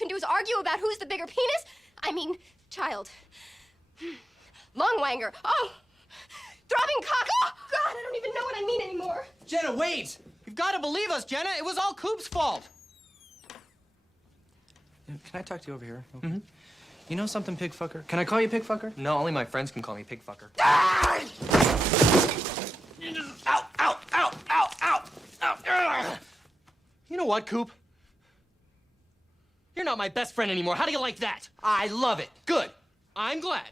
can do is argue about who's the bigger penis? I mean, child. Longwanger. Oh! Throbbing cock. Oh, God, I don't even know what I mean anymore. Jenna, wait! You've got to believe us, Jenna. It was all Coop's fault. Can I talk to you over here? Okay. Mm-hmm. You know something, pig fucker? Can I call you pig fucker? No, only my friends can call me pig fucker. Ah! Ow, ow, ow, ow, ow, ow. Ugh. You know what, Coop? You're not my best friend anymore. How do you like that? I love it. Good. I'm glad.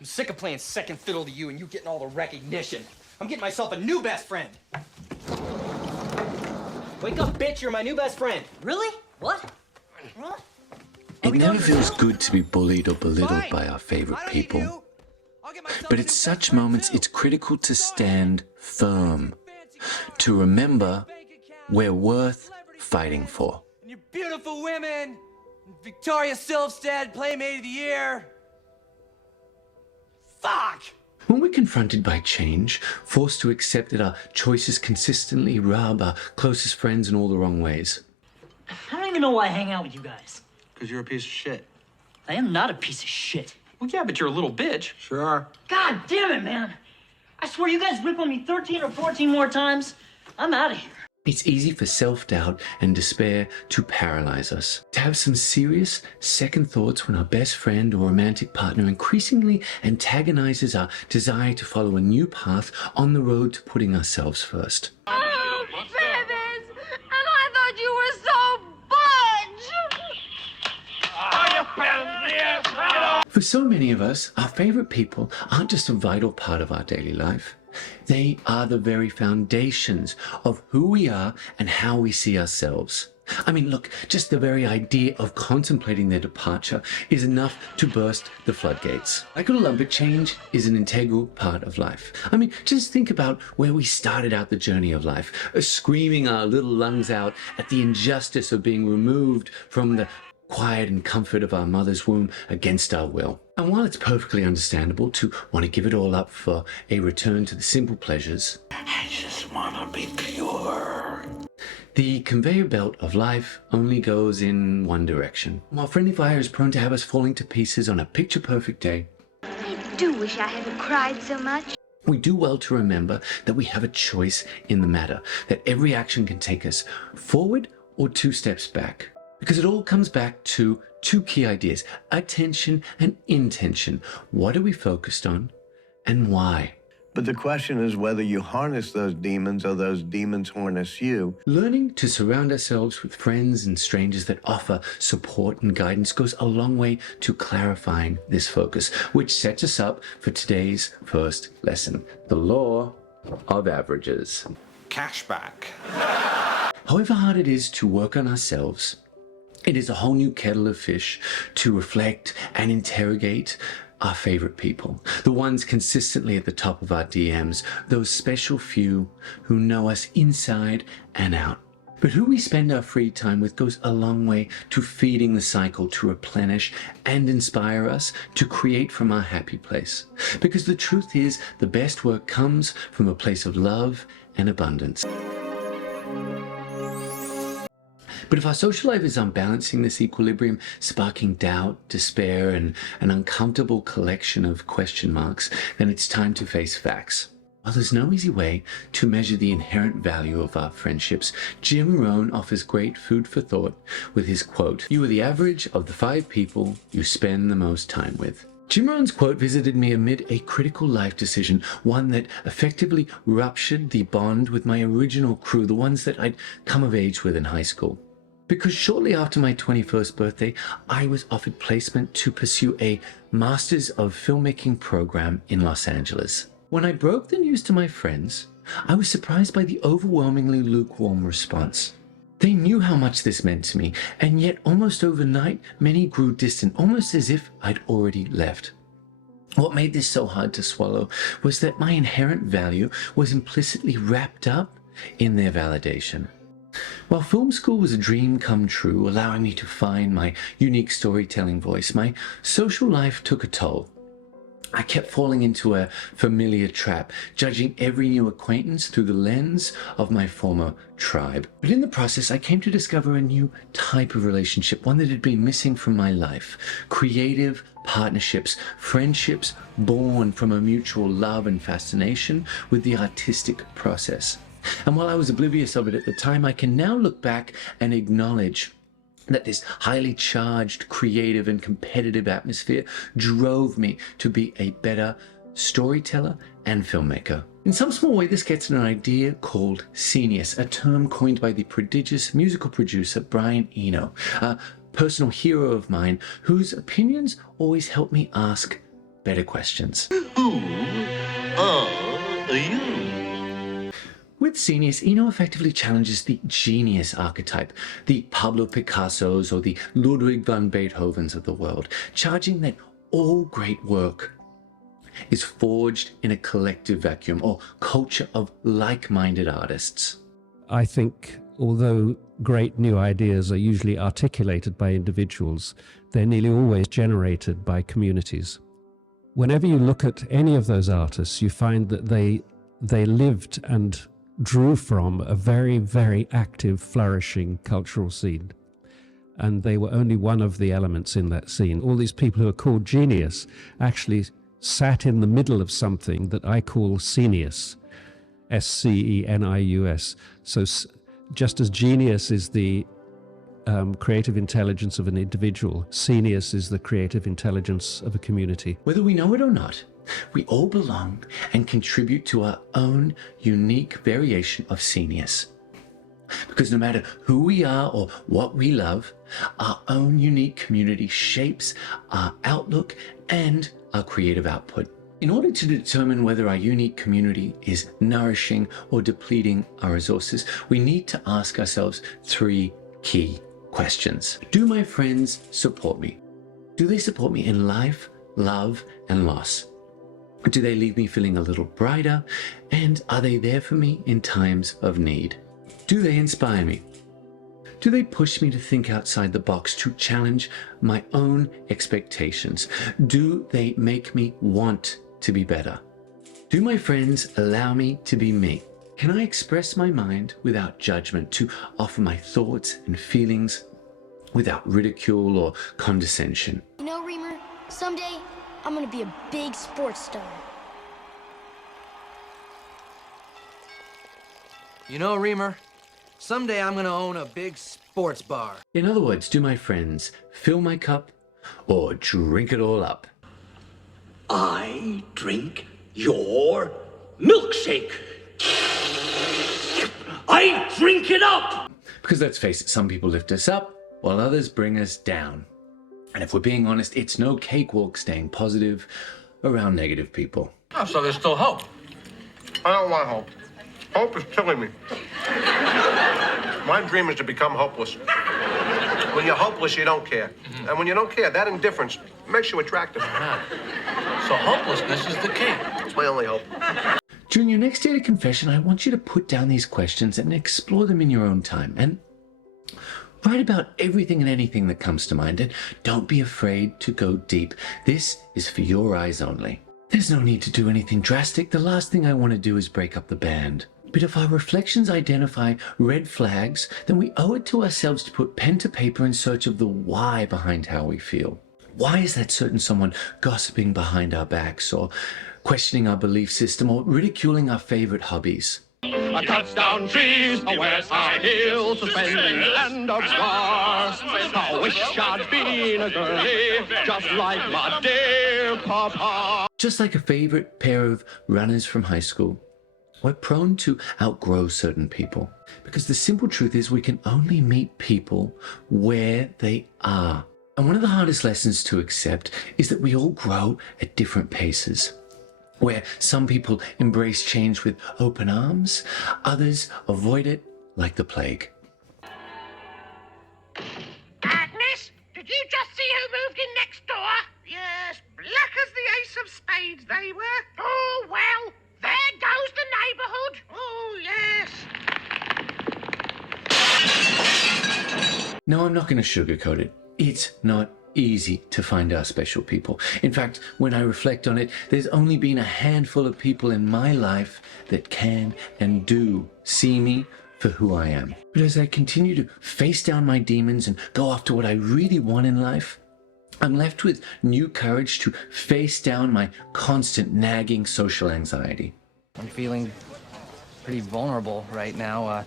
I'm sick of playing second fiddle to you and you getting all the recognition. I'm getting myself a new best friend. Wake up, bitch. You're my new best friend. Really? What? It never feels good to be bullied or belittled by our favorite people. But at such moments, it's critical to stand firm, to remember we're worth fighting for. And you beautiful women, Victoria Silvstead, Playmate of the Year. Fuck! When we're confronted by change, forced to accept that our choices consistently rub our closest friends in all the wrong ways. I don't even know why I hang out with you guys. Because you're a piece of shit. I am not a piece of shit. Well, yeah, but you're a little bitch. Sure. God damn it, man. I swear you guys rip on me 13 or 14 more times, I'm out of here. It's easy for self-doubt and despair to paralyze us, to have some serious second thoughts when our best friend or romantic partner increasingly antagonizes our desire to follow a new path on the road to putting ourselves first. Oh, babies! And I thought you were so budge! For so many of us, our favorite people aren't just a vital part of our daily life. They are the very foundations of who we are and how we see ourselves. I mean, look, just the very idea of contemplating their departure is enough to burst the floodgates. I could lump it, change is an integral part of life. I mean, just think about where we started out the journey of life, screaming our little lungs out at the injustice of being removed from the quiet and comfort of our mother's womb against our will. And while it's perfectly understandable to want to give it all up for a return to the simple pleasures, I just want to be pure. The conveyor belt of life only goes in one direction. While friendly fire is prone to have us falling to pieces on a picture-perfect day, I do wish I hadn't cried so much. we do well to remember that we have a choice in the matter, that every action can take us forward or 2 steps back. Because it all comes back to 2 key ideas, attention and intention. What are we focused on and why? But the question is whether you harness those demons or those demons harness you. Learning to surround ourselves with friends and strangers that offer support and guidance goes a long way to clarifying this focus, which sets us up for today's first lesson, the law of averages. Cashback. However hard it is to work on ourselves, it is a whole new kettle of fish to reflect and interrogate our favorite people, the ones consistently at the top of our DMs, those special few who know us inside and out. But who we spend our free time with goes a long way to feeding the cycle to replenish and inspire us to create from our happy place. Because the truth is, the best work comes from a place of love and abundance. But if our social life is unbalancing this equilibrium, sparking doubt, despair, and an uncomfortable collection of question marks, then it's time to face facts. While there's no easy way to measure the inherent value of our friendships, Jim Rohn offers great food for thought with his quote, "You are the average of the 5 people you spend the most time with." Jim Rohn's quote visited me amid a critical life decision, one that effectively ruptured the bond with my original crew, the ones that I'd come of age with in high school. Because shortly after my 21st birthday, I was offered placement to pursue a Masters of Filmmaking program in Los Angeles. When I broke the news to my friends, I was surprised by the overwhelmingly lukewarm response. They knew how much this meant to me, and yet almost overnight, many grew distant, almost as if I'd already left. What made this so hard to swallow was that my inherent value was implicitly wrapped up in their validation. While film school was a dream come true, allowing me to find my unique storytelling voice, my social life took a toll. I kept falling into a familiar trap, judging every new acquaintance through the lens of my former tribe. But in the process, I came to discover a new type of relationship, one that had been missing from my life. Creative partnerships, friendships born from a mutual love and fascination with the artistic process. And while I was oblivious of it at the time, I can now look back and acknowledge that this highly charged, creative, and competitive atmosphere drove me to be a better storyteller and filmmaker. In some small way, this gets an idea called Scenius, a term coined by the prodigious musical producer Brian Eno, a personal hero of mine whose opinions always help me ask better questions. Who are you? With Scenius, Eno effectively challenges the genius archetype, the Pablo Picassos or the Ludwig van Beethovens of the world, charging that all great work is forged in a collective vacuum or culture of like-minded artists. I think although great new ideas are usually articulated by individuals, they're nearly always generated by communities. Whenever you look at any of those artists, you find that they lived and drew from a very, very active, flourishing cultural scene. And they were only one of the elements in that scene. All these people who are called genius actually sat in the middle of something that I call Scenius, S-C-E-N-I-U-S. So just as genius is the creative intelligence of an individual, Scenius is the creative intelligence of a community. Whether we know it or not, we all belong and contribute to our own unique variation of Scenius. Because no matter who we are or what we love, our own unique community shapes our outlook and our creative output. In order to determine whether our unique community is nourishing or depleting our resources, we need to ask ourselves 3 key questions. Do my friends support me? Do they support me in life, love, and loss? Do they leave me feeling a little brighter? And are they there for me in times of need? Do they inspire me? Do they push me to think outside the box, to challenge my own expectations? Do they make me want to be better? Do my friends allow me to be me? Can I express my mind without judgment, to offer my thoughts and feelings without ridicule or condescension? You know, Reamer, someday I'm gonna be a big sports star. You know, Reamer, someday I'm gonna own a big sports bar. In other words, do my friends fill my cup or drink it all up? I drink your milkshake. I drink it up! Because let's face it, some people lift us up while others bring us down. And if we're being honest, it's no cakewalk staying positive around negative people. Oh, so there's still hope. I don't want hope. Hope is killing me. My dream is to become hopeless. When you're hopeless, you don't care. And when you don't care, that indifference makes you attractive. So hopelessness is the key. It's my only hope. During your next daily confession, I want you to put down these questions and explore them in your own time. And write about everything and anything that comes to mind, and don't be afraid to go deep. This is for your eyes only. There's no need to do anything drastic. The last thing I want to do is break up the band. But if our reflections identify red flags, then we owe it to ourselves to put pen to paper in search of the why behind how we feel. Why is that certain someone gossiping behind our backs, or questioning our belief system, or ridiculing our favorite hobbies? A touchdown cheese, a West High Heel, suspending and a bar. I wish I'd been a girlie, just like my dear papa. Just like a favorite pair of runners from high school, we're prone to outgrow certain people. Because the simple truth is we can only meet people where they are. And one of the hardest lessons to accept is that we all grow at different paces. Where some people embrace change with open arms, others avoid it like the plague. Agnes, did you just see who moved in next door? Yes, black as the ace of spades they were. Oh, well, there goes the neighbourhood. Oh, yes. No, I'm not going to sugarcoat it. It's not easy to find our special people. In fact, when I reflect on it, there's only been a handful of people in my life that can and do see me for who I am. But as I continue to face down my demons and go after what I really want in life, I'm left with new courage to face down my constant nagging social anxiety. I'm feeling pretty vulnerable right now. I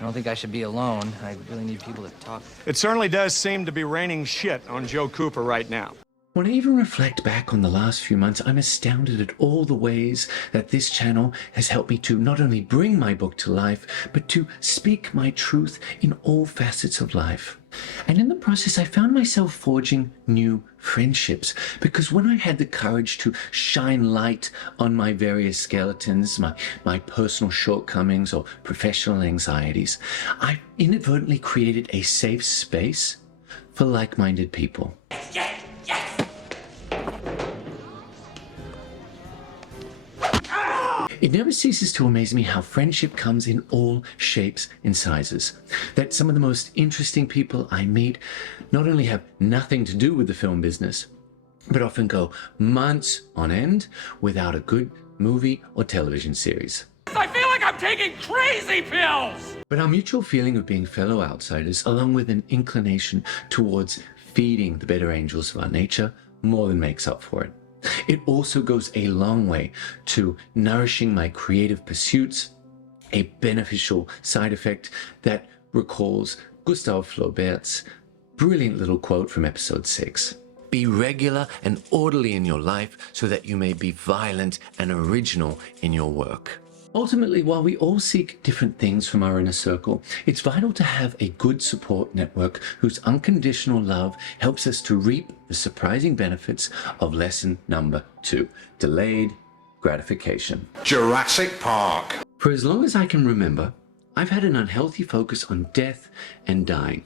don't think I should be alone. I really need people to talk. It certainly does seem to be raining shit on Joe Cooper right now. When I even reflect back on the last few months, I'm astounded at all the ways that this channel has helped me to not only bring my book to life, but to speak my truth in all facets of life. And in the process, I found myself forging new friendships, because when I had the courage to shine light on my various skeletons, my personal shortcomings or professional anxieties, I inadvertently created a safe space for like-minded people. It never ceases to amaze me how friendship comes in all shapes and sizes. That some of the most interesting people I meet not only have nothing to do with the film business, but often go months on end without a good movie or television series. I feel like I'm taking crazy pills! But our mutual feeling of being fellow outsiders, along with an inclination towards feeding the better angels of our nature, more than makes up for it. It also goes a long way to nourishing my creative pursuits, a beneficial side effect that recalls Gustave Flaubert's brilliant little quote from episode 6. Be regular and orderly in your life so that you may be violent and original in your work. Ultimately, while we all seek different things from our inner circle, it's vital to have a good support network whose unconditional love helps us to reap the surprising benefits of lesson number 2, delayed gratification. Jurassic Park. For as long as I can remember, I've had an unhealthy focus on death and dying.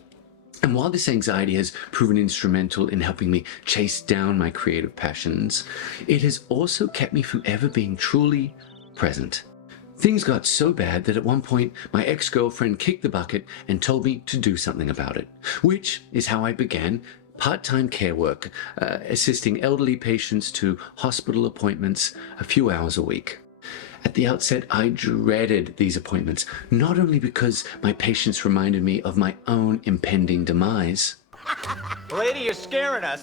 And while this anxiety has proven instrumental in helping me chase down my creative passions, it has also kept me from ever being truly present. Things got so bad that at one point my ex-girlfriend kicked the bucket and told me to do something about it, which is how I began part-time care work, assisting elderly patients to hospital appointments a few hours a week. At the outset, I dreaded these appointments, not only because my patients reminded me of my own impending demise, Lady, you're scaring us.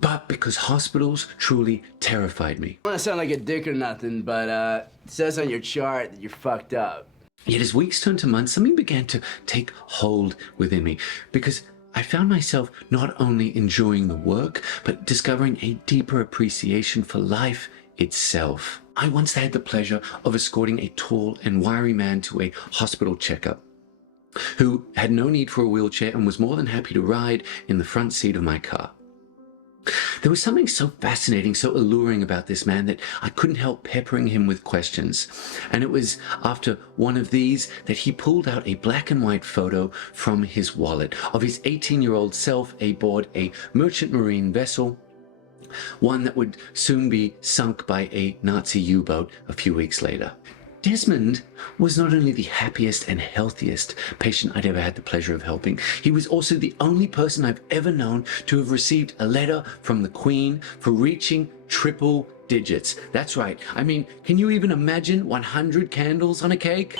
but because hospitals truly terrified me. I don't want to sound like a dick or nothing, but it says on your chart that you're fucked up. Yet as weeks turned to months, something began to take hold within me, because I found myself not only enjoying the work, but discovering a deeper appreciation for life itself. I once had the pleasure of escorting a tall and wiry man to a hospital checkup, who had no need for a wheelchair and was more than happy to ride in the front seat of my car. There was something so fascinating, so alluring about this man that I couldn't help peppering him with questions. And it was after one of these that he pulled out a black and white photo from his wallet of his 18-year-old self aboard a merchant marine vessel, one that would soon be sunk by a Nazi U-boat a few weeks later. Desmond was not only the happiest and healthiest patient I'd ever had the pleasure of helping, he was also the only person I've ever known to have received a letter from the Queen for reaching triple digits. That's right. I mean, can you even imagine 100 candles on a cake?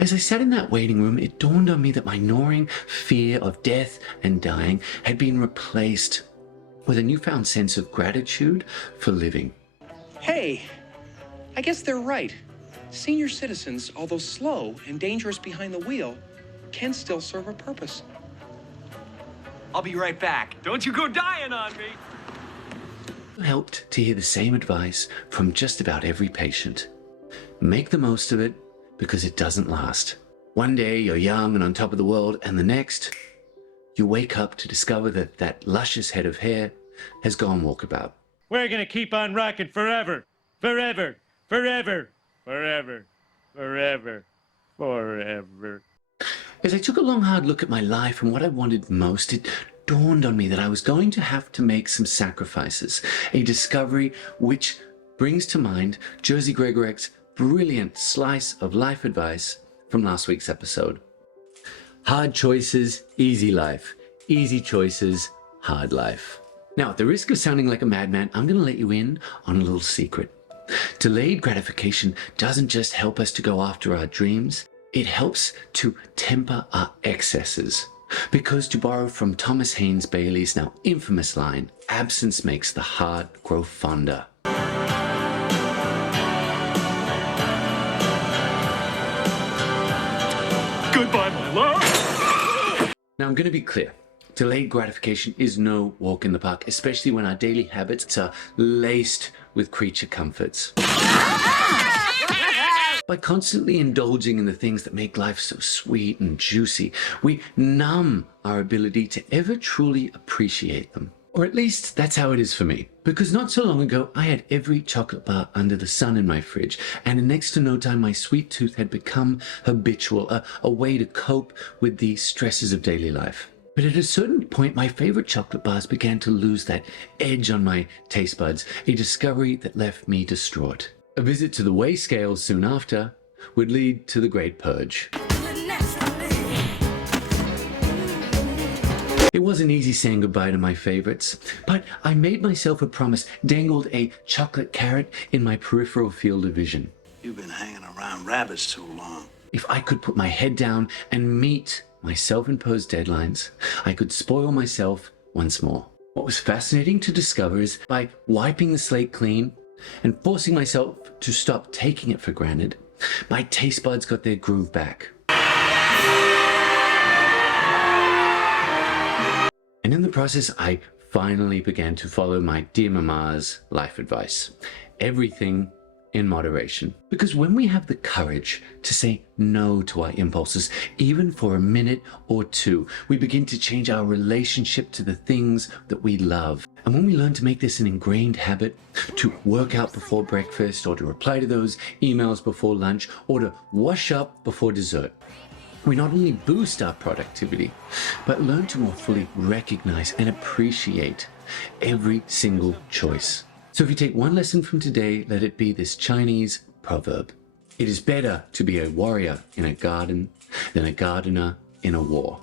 As I sat in that waiting room, it dawned on me that my gnawing fear of death and dying had been replaced with a newfound sense of gratitude for living. Hey, I guess they're right. Senior citizens, although slow and dangerous behind the wheel, can still serve a purpose. I'll be right back. Don't you go dying on me. Helped to hear the same advice from just about every patient. Make the most of it, because it doesn't last. One day you're young and on top of the world, and the next, you wake up to discover that that luscious head of hair has gone walkabout. We're gonna keep on rocking forever, forever, forever, forever, forever, forever. As I took a long, hard look at my life and what I wanted most, it dawned on me that I was going to have to make some sacrifices, a discovery which brings to mind Jerzy Gregorek's brilliant slice of life advice from last week's episode. Hard choices, easy life. Easy choices, hard life. Now, at the risk of sounding like a madman, I'm going to let you in on a little secret. Delayed gratification doesn't just help us to go after our dreams, it helps to temper our excesses. Because to borrow from Thomas Haynes-Bayley's now infamous line, absence makes the heart grow fonder. Goodbye, my love. Now, I'm going to be clear. Delayed gratification is no walk in the park, especially when our daily habits are laced with creature comforts. By constantly indulging in the things that make life so sweet and juicy, we numb our ability to ever truly appreciate them. Or at least that's how it is for me. Because not so long ago, I had every chocolate bar under the sun in my fridge, and in next to no time, my sweet tooth had become habitual, a way to cope with the stresses of daily life. But at a certain point, my favorite chocolate bars began to lose that edge on my taste buds, a discovery that left me distraught. A visit to the weigh scales soon after would lead to the great purge. It wasn't easy saying goodbye to my favorites, but I made myself a promise, dangled a chocolate carrot in my peripheral field of vision. You've been hanging around rabbits too long. If I could put my head down and meet my self-imposed deadlines, I could spoil myself once more. What was fascinating to discover is by wiping the slate clean and forcing myself to stop taking it for granted, my taste buds got their groove back. And in the process, I finally began to follow my dear mama's life advice. Everything in moderation. Because when we have the courage to say no to our impulses, even for a minute or two, we begin to change our relationship to the things that we love. And when we learn to make this an ingrained habit, to work out before breakfast, or to reply to those emails before lunch, or to wash up before dessert, we not only boost our productivity, but learn to more fully recognize and appreciate every single choice. So if you take one lesson from today, let it be this Chinese proverb. It is better to be a warrior in a garden than a gardener in a war.